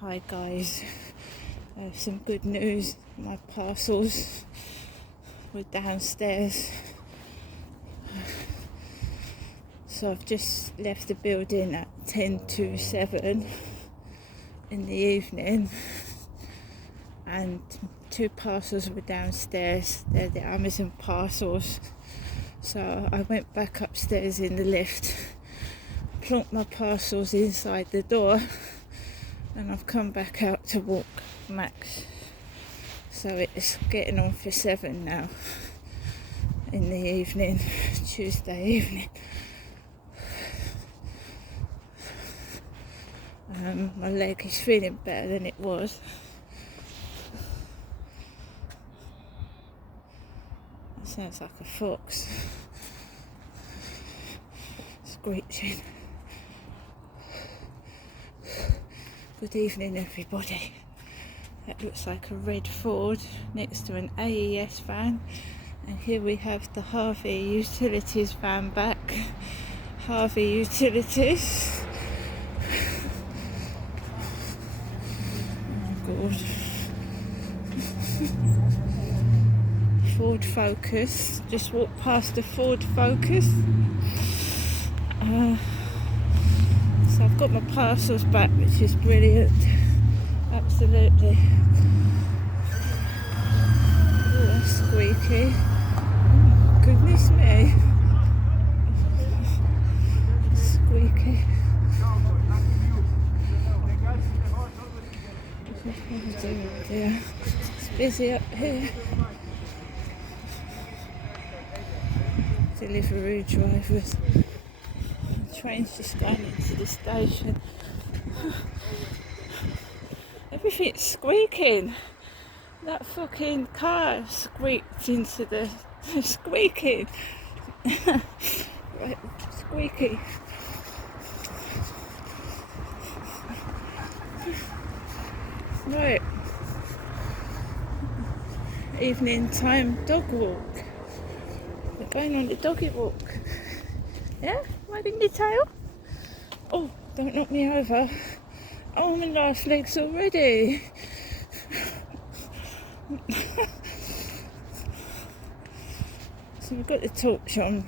Hi guys, some good news. My parcels were downstairs, so I've just left the building at 10 to 7 in the evening, and 2 parcels were downstairs. They're the Amazon parcels, so I went back upstairs in the lift, plonked my parcels inside the door, and I've come back out to walk Max. So it's getting on for 7 now in the evening, Tuesday evening. My leg is feeling better than it was. It sounds like a fox screeching. Good evening, everybody. That looks like a red Ford next to an AES van, and here we have the Harvey Utilities van back. Harvey Utilities. Oh God. Ford Focus. Just walked past the Ford Focus. So I've got my parcels back, which is brilliant. Absolutely. Oh, that's squeaky. Oh, goodness me. Squeaky. Oh dear. It's busy up here. Delivery drivers. The train's just going into the station. Everything's squeaking. That fucking car squeaked into the squeaking. Right, squeaky. Right. Evening time dog walk. We're going on the doggy walk. Yeah? Wagging your tail? Oh, don't knock me over. Oh, my last legs already. So we've got the torch on.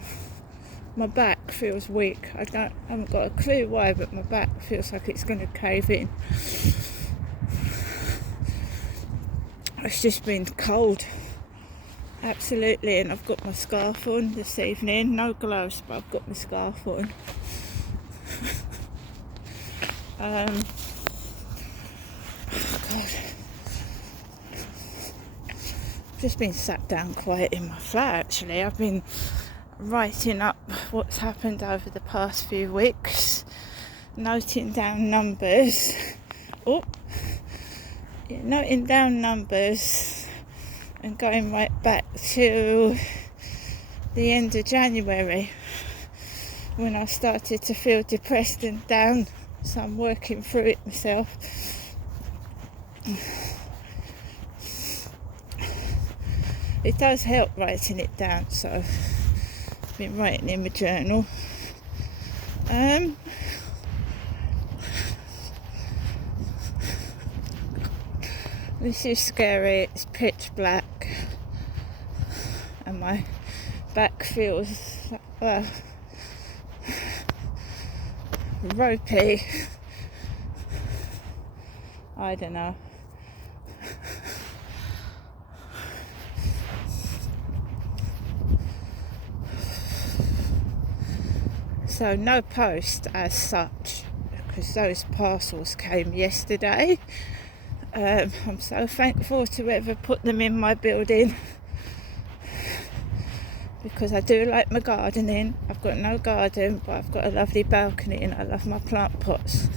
My back feels weak. I haven't got a clue why, but my back feels like it's going to cave in. It's just been cold. Absolutely, and I've got my scarf on this evening. No gloves, but I've got my scarf on. God. Just been sat down quiet in my flat actually. I've been writing up what's happened over the past few weeks, noting down numbers. Noting down numbers and going right back to the end of January when I started to feel depressed and down, so I'm working through it myself. It does help writing it down, so I've been writing in my journal. This is scary. It's pitch black and my back feels ropey. I don't know. So no post as such, because those parcels came yesterday. I'm so thankful to whoever put them in my building, because I do like my gardening. I've got no garden, but I've got a lovely balcony and I love my plant pots.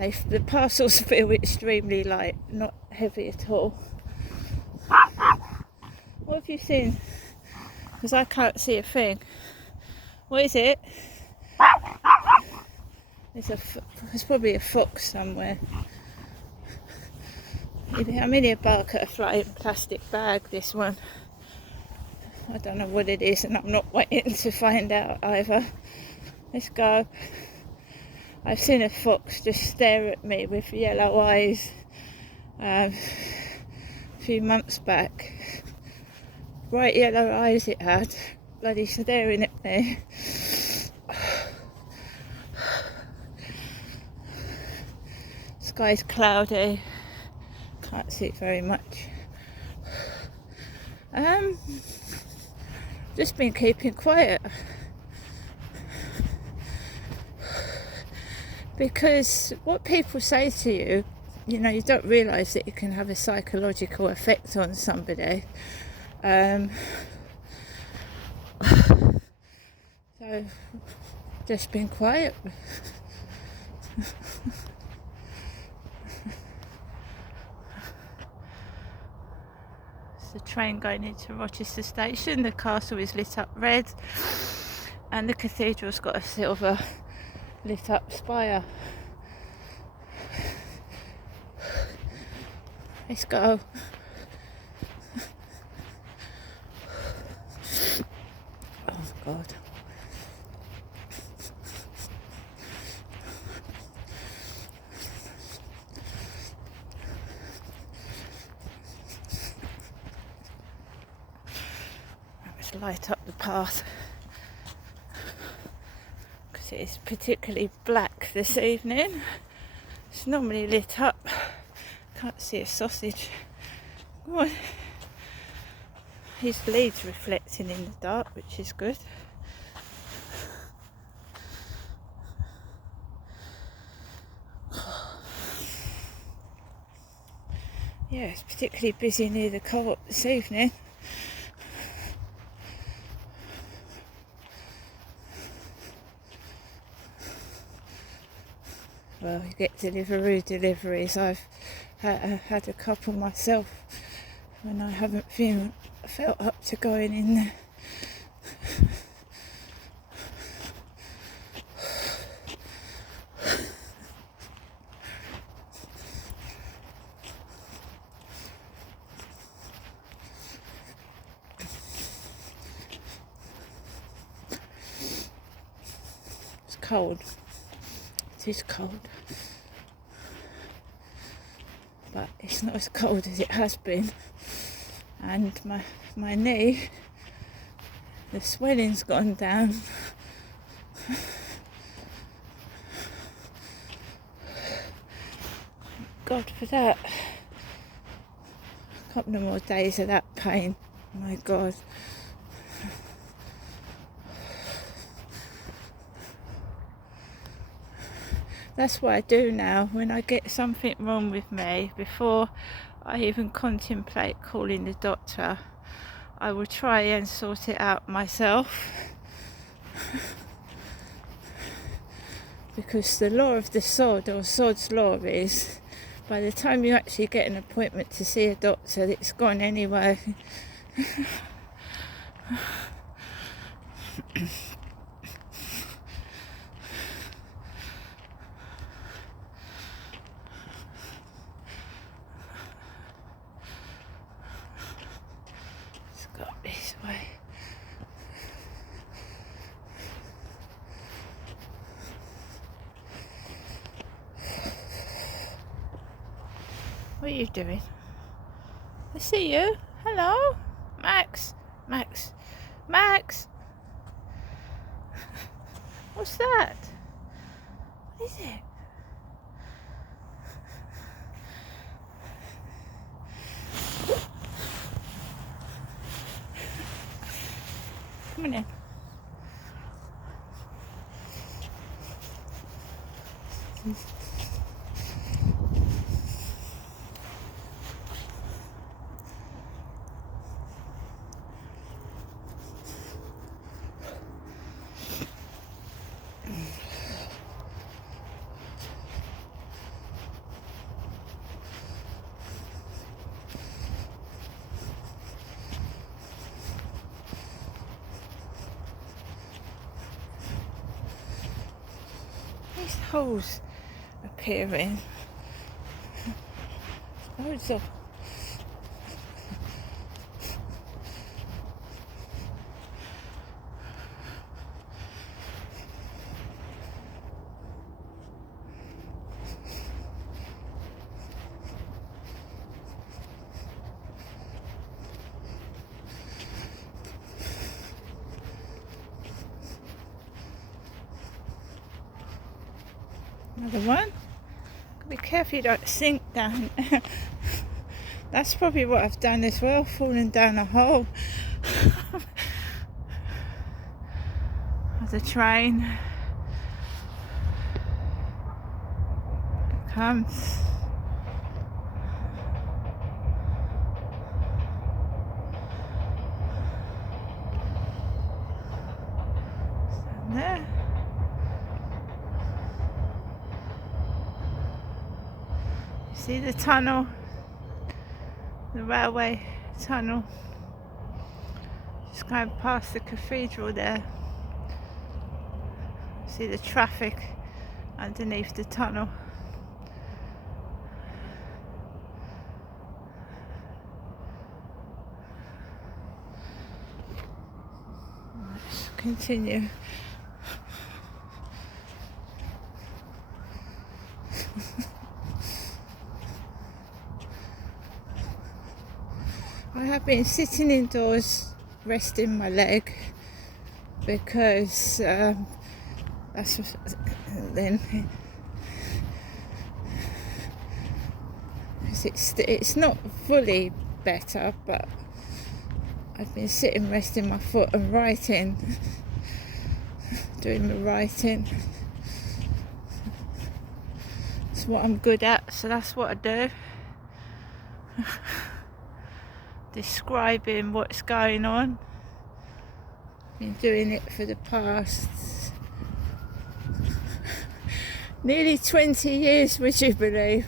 The parcels feel extremely light, not heavy at all. What have you seen? Because I can't see a thing. What is it? There's probably a fox somewhere. I'm in here bark at a flying plastic bag, this one. I don't know what it is, and I'm not waiting to find out either. Let's go. I've seen a fox just stare at me with yellow eyes a few months back. Bright yellow eyes it had, bloody staring at me. Sky's cloudy, can't see it very much. Just been keeping quiet because what people say to you, you know, you don't realise that it can have a psychological effect on somebody. So just been quiet. The train going into Rochester station. The castle is lit up red and the cathedral's got a silver lit up spire. Let's go. Oh God. Light up the path because it is particularly black this evening. It's normally lit up. Can't see a sausage. Oh, his leads reflecting in the dark, which is good. Yeah, it's particularly busy near the co-op this evening. Well, you get deliveries. I've had a couple myself when I haven't felt up to going in there. It's cold. It is cold. But it's not as cold as it has been. And my knee, the swelling's gone down. God for that. A couple of more days of that pain. My God. That's what I do now when I get something wrong with me. Before I even contemplate calling the doctor, I will try and sort it out myself. Because the law of the sod, or sod's law, is by the time you actually get an appointment to see a doctor, it's gone anyway. It's got this way. What are you doing? I see you. Hello? Max. Max. Max. What's that? What is it? Come on in. These holes appearing. Loads of. Another one. Be careful you don't sink down. That's probably what I've done as well, falling down a hole. The train. It comes. Stand there. You see the tunnel? The railway tunnel. Just going past the cathedral there. See the traffic underneath the tunnel. Let's continue. I have been sitting indoors resting my leg because that's then it's not fully better, but I've been sitting resting my foot and writing, doing the writing. It's what I'm good at, so that's what I do. Describing what's going on. Been doing it for the past nearly 20 years, would you believe?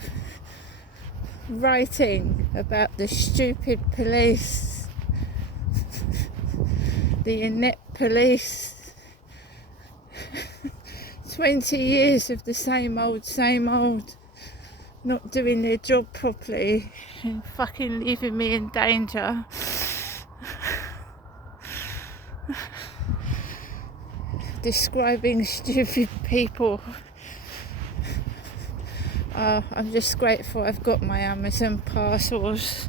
Writing about the stupid police, the inept police. 20 years of the same old, not doing their job properly and fucking leaving me in danger. Describing stupid people. I'm just grateful I've got my Amazon parcels.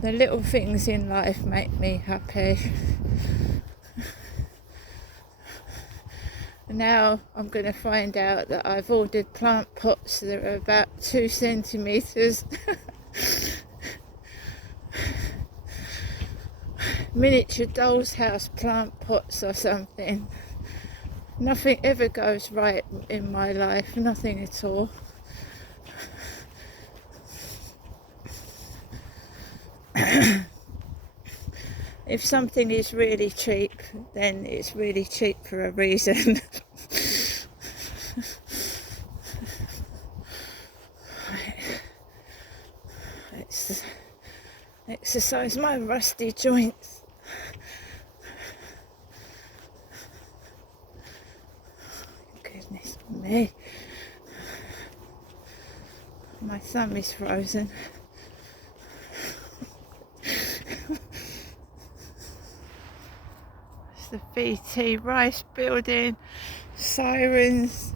The little things in life make me happy. Now I'm going to find out that I've ordered plant pots that are about 2 centimetres. Miniature doll's house plant pots or something. Nothing ever goes right in my life, nothing at all. If something is really cheap, then it's really cheap for a reason. Let's exercise my rusty joints. Goodness me. My thumb is frozen. It's the VT Rice building, sirens.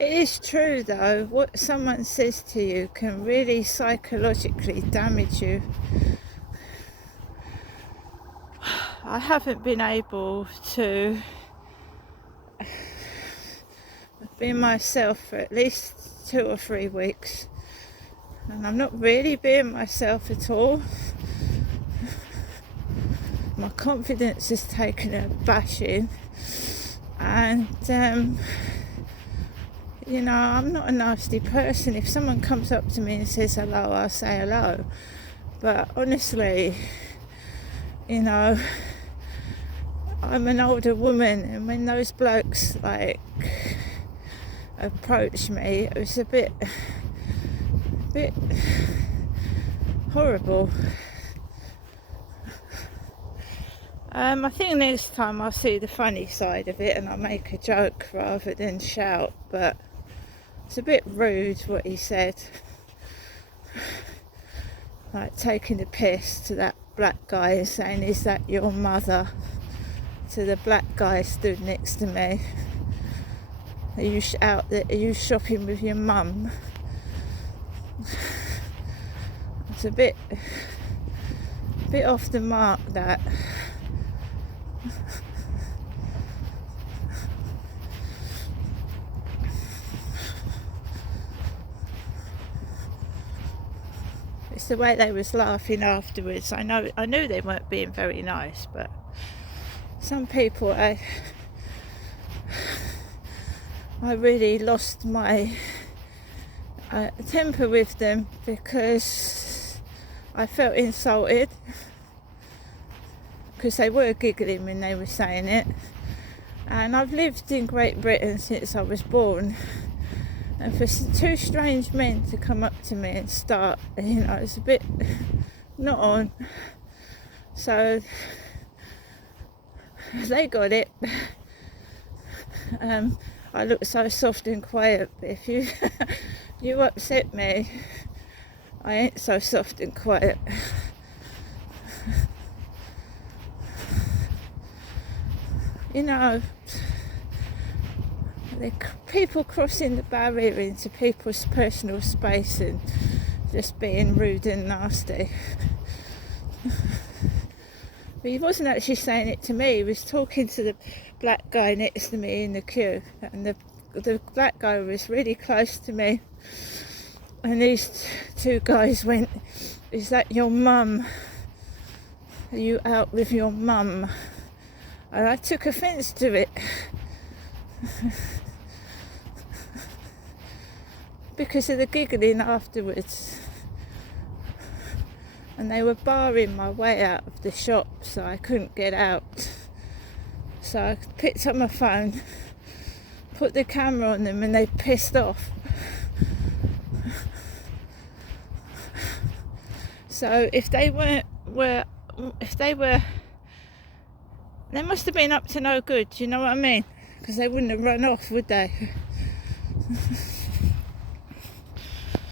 It is true though, what someone says to you can really psychologically damage you. I haven't been able to be myself for at least 2 or 3 weeks, and I'm not really being myself at all. My confidence has taken a bashing, and you know, I'm not a nasty person. If someone comes up to me and says hello, I'll say hello. But honestly, you know, I'm an older woman, and when those blokes like approached me, it was a bit horrible. I think next time I'll see the funny side of it and I'll make a joke rather than shout, but it's a bit rude what he said, like taking the piss to that black guy and saying, "Is that your mother?" to the black guy stood next to me. Are you shopping with your mum? It's a bit off the mark, that. It's the way they was laughing afterwards. I knew they weren't being very nice, but some people, I really lost my temper with them because I felt insulted, because they were giggling when they were saying it. And I've lived in Great Britain since I was born, and for two strange men to come up to me and start, it's a bit not on. So they got it. I look so soft and quiet, but if you upset me, I ain't so soft and quiet. The people crossing the barrier into people's personal space and just being rude and nasty. But he wasn't actually saying it to me. He was talking to the black guy next to me in the queue, and the black guy was really close to me, and these two guys went, "Is that your mum? Are you out with your mum?" And I took offence to it. Because of the giggling afterwards, and they were barring my way out of the shop, so I couldn't get out. So I picked up my phone, put the camera on them, and they pissed off. So if they must have been up to no good, you know what I mean? Because they wouldn't have run off, would they?